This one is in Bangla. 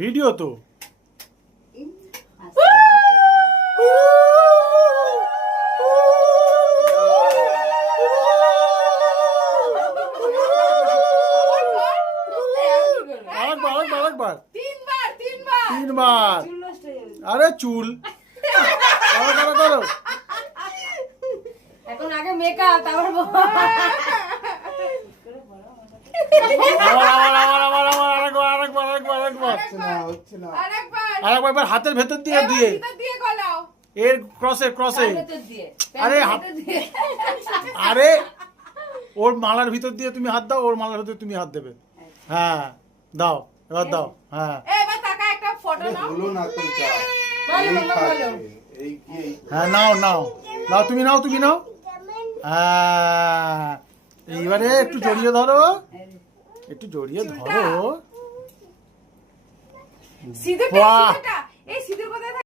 ভিডিও তো আরেকবার তিনবার আরে চুল করো এখন আগে মেকআপ তারপর আরেকবার হাতের ভেতর দিয়ে দিয়ে এর ক্রসে আরে আরে ওর মালার ভিতর দিয়ে তুমি হাত দাও, ওর মালার ভিতর তুমি হাত দেবে। হ্যাঁ দাও, এবার দাও। হ্যাঁ হ্যাঁ নাও নাও নাও, তুমি নাও হ্যাঁ এইবারে একটু জড়িয়ে ধরো, একটু জড়িয়ে ধরো। বাহ